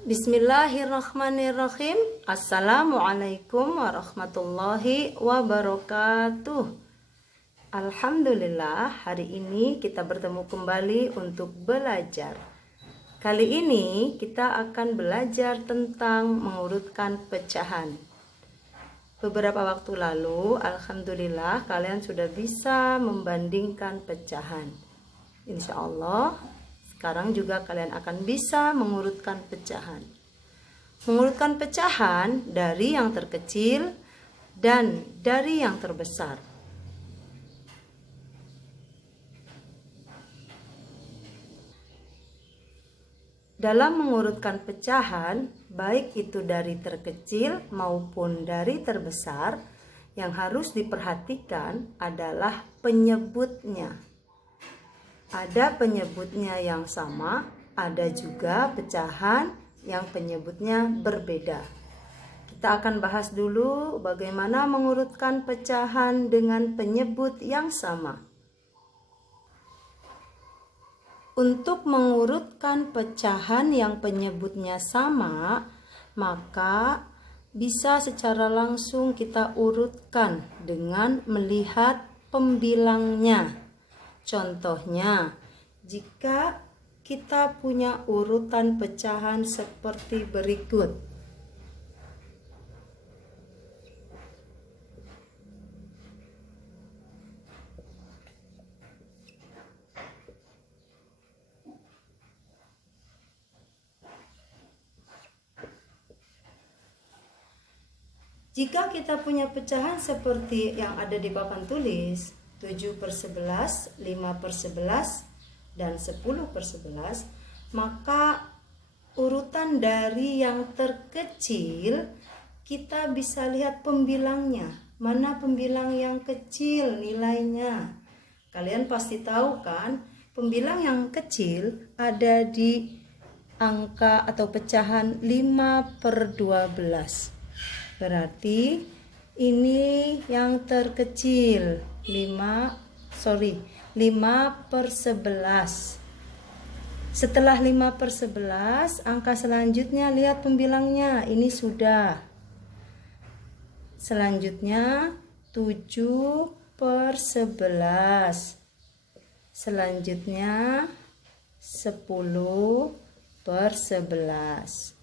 Bismillahirrahmanirrahim. Assalamualaikum warahmatullahi wabarakatuh. Alhamdulillah, hari ini kita bertemu kembali untuk belajar. Kali ini kita akan belajar tentang mengurutkan pecahan. Beberapa waktu lalu, alhamdulillah kalian sudah bisa membandingkan pecahan. Insya Allah sekarang juga kalian akan bisa mengurutkan pecahan. Mengurutkan pecahan dari yang terkecil dan dari yang terbesar. Dalam mengurutkan pecahan, baik itu dari terkecil maupun dari terbesar, yang harus diperhatikan adalah penyebutnya. Ada penyebutnya yang sama, ada juga pecahan yang penyebutnya berbeda. Kita akan bahas dulu bagaimana mengurutkan pecahan dengan penyebut yang sama. Untuk mengurutkan pecahan yang penyebutnya sama, maka bisa secara langsung kita urutkan dengan melihat pembilangnya. Contohnya, jika kita punya urutan pecahan seperti berikut. Jika kita punya pecahan seperti yang ada di papan tulis, 7/11, 5/11, dan 10/11, maka urutan dari yang terkecil kita bisa lihat pembilangnya. Mana pembilang yang kecil nilainya? Kalian pasti tahu kan, pembilang yang kecil ada di angka atau pecahan 5/12. Berarti ini yang terkecil 5/11. Setelah 5/11, angka selanjutnya lihat pembilangnya. Ini sudah. Selanjutnya 7/11. Selanjutnya 10/11.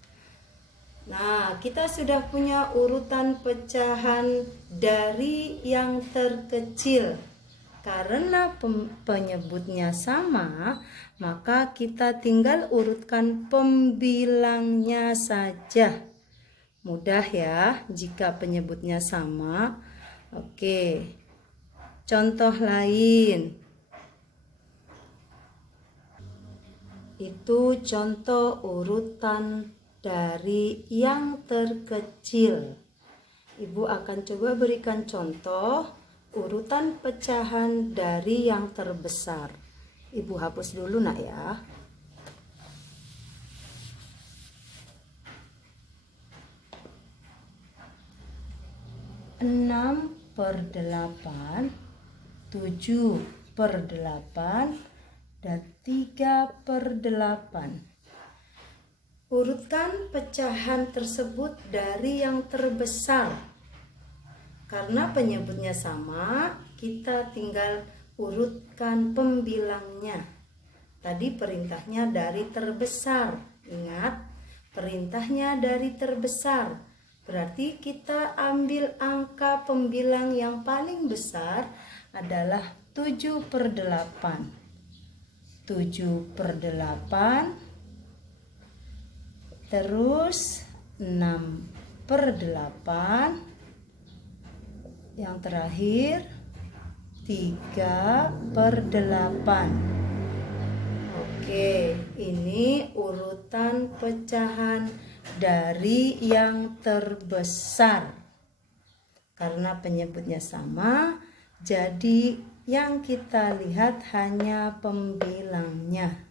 Nah, kita sudah punya urutan pecahan dari yang terkecil. Karena penyebutnya sama, maka kita tinggal urutkan pembilangnya saja. Mudah ya jika penyebutnya sama. Oke. Contoh lain. Itu contoh urutan dari yang terkecil. Ibu akan coba berikan contoh urutan pecahan dari yang terbesar. Ibu hapus dulu nak ya. 6/8, 7/8, dan 3/8. Urutkan pecahan tersebut dari yang terbesar. Karena penyebutnya sama, kita tinggal urutkan pembilangnya. Tadi perintahnya dari terbesar. Ingat, perintahnya dari terbesar. Berarti kita ambil angka pembilang yang paling besar adalah 7/8. 7/8. Terus 6/8. Yang terakhir 3/8. Oke, ini urutan pecahan dari yang terbesar. Karena penyebutnya sama, jadi yang kita lihat hanya pembilangnya.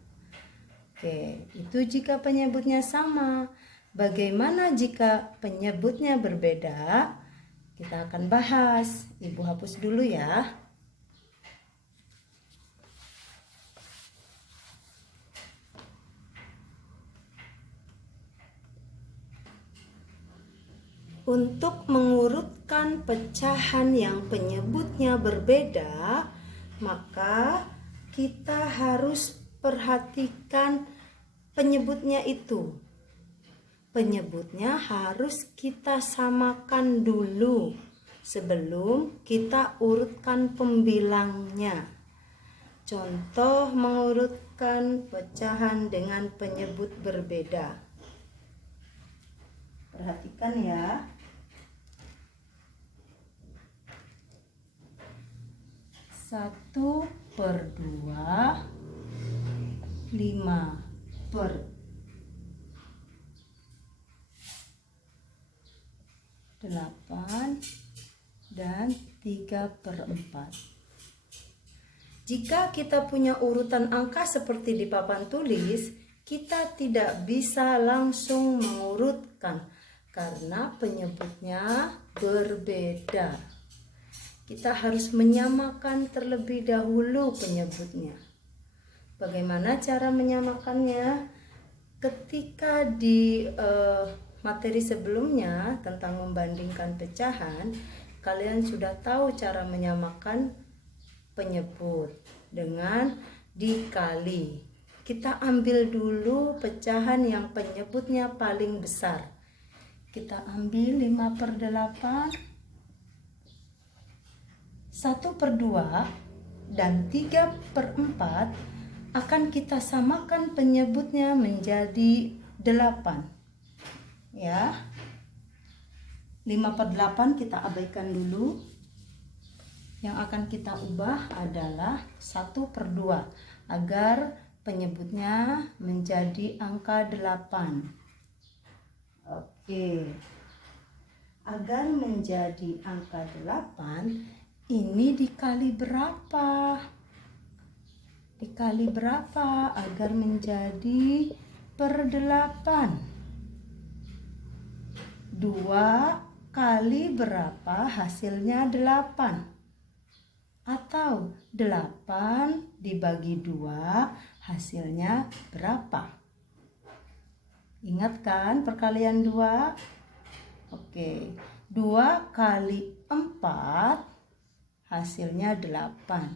Oke, itu jika penyebutnya sama. Bagaimana jika penyebutnya berbeda? Kita akan bahas. Ibu hapus dulu ya. Untuk mengurutkan pecahan yang penyebutnya berbeda, maka kita harus perhatikan penyebutnya itu. Penyebutnya harus kita samakan dulu sebelum kita urutkan pembilangnya. Contoh mengurutkan pecahan dengan penyebut berbeda. Perhatikan ya. 1/2, 5/8 dan 3/4. Jika kita punya urutan angka seperti di papan tulis, kita tidak bisa langsung mengurutkan karena penyebutnya berbeda. Kita harus menyamakan terlebih dahulu penyebutnya. Bagaimana cara menyamakannya? Ketika di materi sebelumnya tentang membandingkan pecahan, kalian sudah tahu cara menyamakan penyebut dengan dikali. Kita ambil dulu pecahan yang penyebutnya paling besar. Kita ambil 5/8, 1/2 dan 3/4 akan kita samakan penyebutnya menjadi 8. Ya. 5/8 kita abaikan dulu. Yang akan kita ubah adalah 1/2 agar penyebutnya menjadi angka 8. Oke. Agar menjadi angka 8, ini dikali berapa? Dikali berapa agar menjadi per 8? 2 kali berapa hasilnya 8? Atau 8 dibagi 2 hasilnya berapa? Ingat kan perkalian 2? Oke, 2 kali 4 hasilnya 8.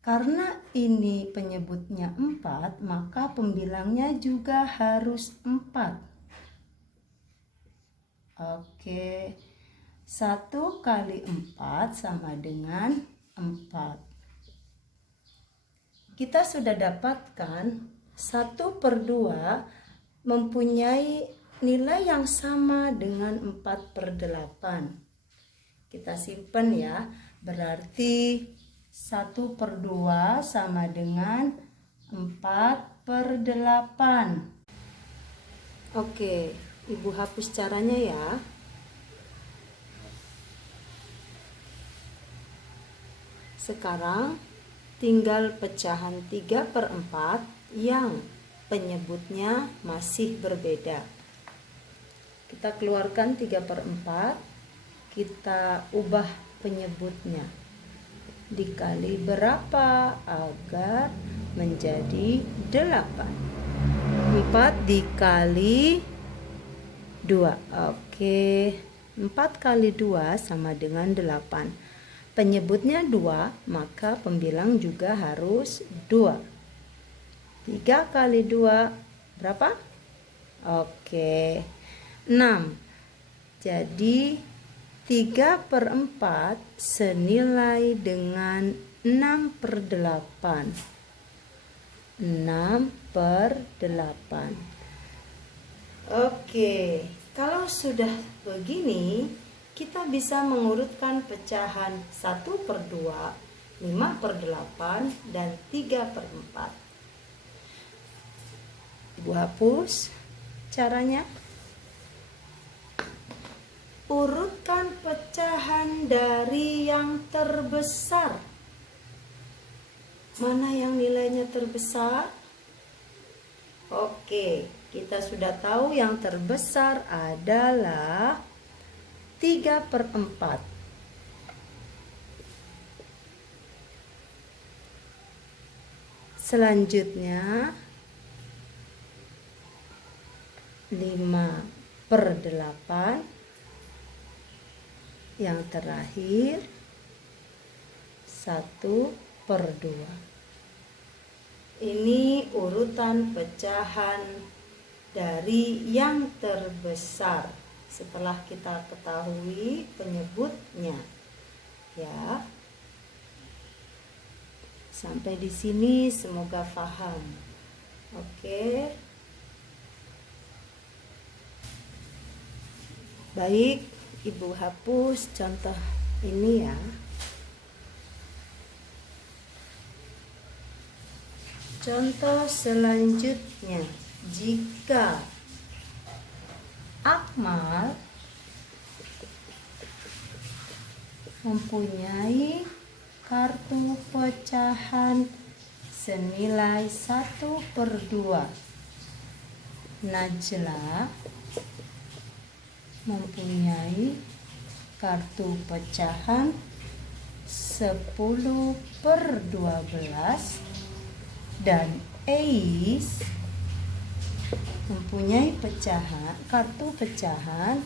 Karena ini penyebutnya 4, maka pembilangnya juga harus 4. Oke, 1 kali 4 sama dengan 4. Kita sudah dapatkan 1/2 mempunyai nilai yang sama dengan 4/8. Kita simpan ya, berarti 1/2 sama dengan 4/8. Oke, Ibu hapus caranya ya. Sekarang tinggal pecahan 3/4 yang penyebutnya masih berbeda. Kita keluarkan 3/4. Kita ubah penyebutnya dikali berapa agar menjadi 8. 4 dikali 2. Oke, 4 kali 2 sama dengan 8. Penyebutnya 2, maka pembilang juga harus 2. 3 kali 2 berapa? Oke, 6. Jadi 3/4 senilai dengan 6/8. 6/8. Oke, kalau sudah begini, kita bisa mengurutkan pecahan 1/2, 5/8, dan 3/4. Ibu hapus caranya. Urutkan pecahan dari yang terbesar. Mana yang nilainya terbesar? Oke, kita sudah tahu yang terbesar adalah 3/4. Selanjutnya 5/8 yang terakhir 1/2. Ini urutan pecahan dari yang terbesar setelah kita ketahui penyebutnya. Ya. Sampai di sini semoga paham. Oke. Baik, Ibu hapus contoh ini ya. Contoh selanjutnya, jika Akmal mempunyai kartu pecahan senilai 1/2, Najla mempunyai kartu pecahan 10/12 dan Ais mempunyai kartu pecahan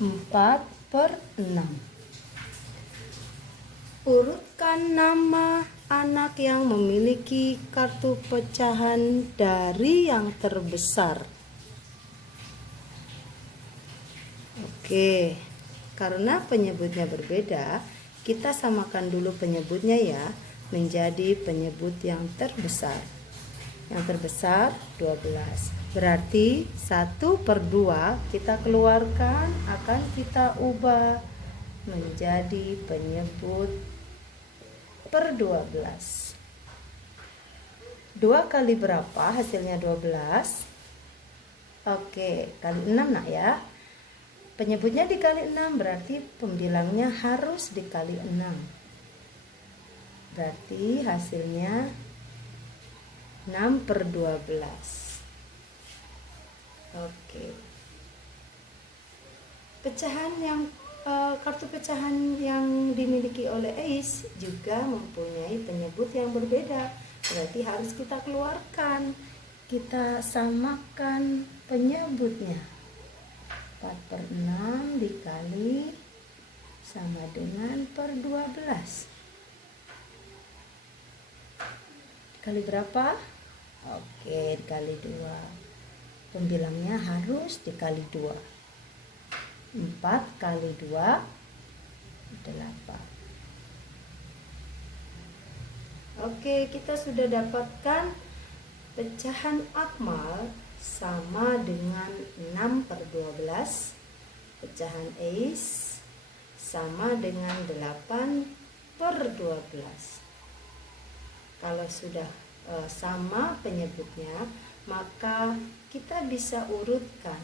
4/6. Urutkan nama anak yang memiliki kartu pecahan dari yang terbesar. Oke, karena penyebutnya berbeda, kita samakan dulu penyebutnya ya menjadi penyebut yang terbesar. Yang terbesar 12. Berarti 1/2 kita keluarkan akan kita ubah menjadi penyebut per 12. 2 kali berapa? Hasilnya 12. Oke, kali 6 nak ya. Penyebutnya dikali 6 berarti pembilangnya harus dikali 6. Berarti hasilnya 6/12. Oke. Pecahan yang kartu pecahan yang dimiliki oleh Ais juga mempunyai penyebut yang berbeda. Berarti harus kita keluarkan. Kita samakan penyebutnya. 4/6 dikali sama dengan per 12. Kali berapa? Oke, dikali 2. Pembilangnya harus dikali 2. 4 kali 2 8. Oke, kita sudah dapatkan pecahan Akmal sama dengan 6/12. Pecahan Ais sama dengan 8/12. Kalau sudah sama penyebutnya, maka kita bisa urutkan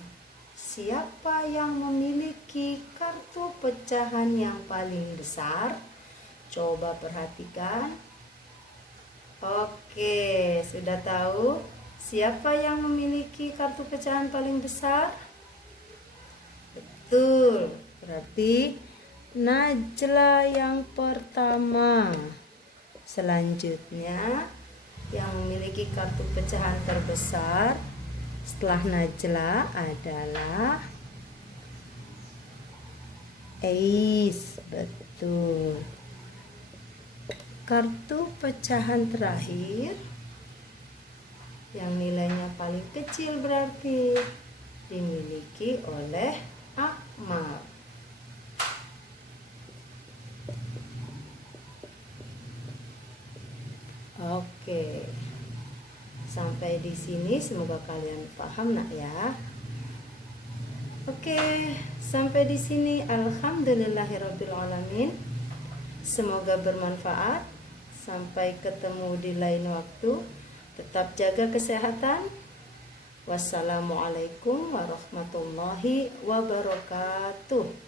siapa yang memiliki kartu pecahan yang paling besar. Coba perhatikan. Oke, sudah tahu siapa yang memiliki kartu pecahan paling besar? Betul, berarti Najla yang pertama. Selanjutnya yang memiliki kartu pecahan terbesar setelah Najla adalah Ais. Betul. Kartu pecahan terakhir yang nilainya paling kecil berarti dimiliki oleh Akmal. Oke. Sampai di sini semoga kalian paham nak ya. Oke, sampai di sini alhamdulillahirabbil alamin. Semoga bermanfaat. Sampai ketemu di lain waktu. Tetap jaga kesehatan. Wassalamualaikum warahmatullahi wabarakatuh.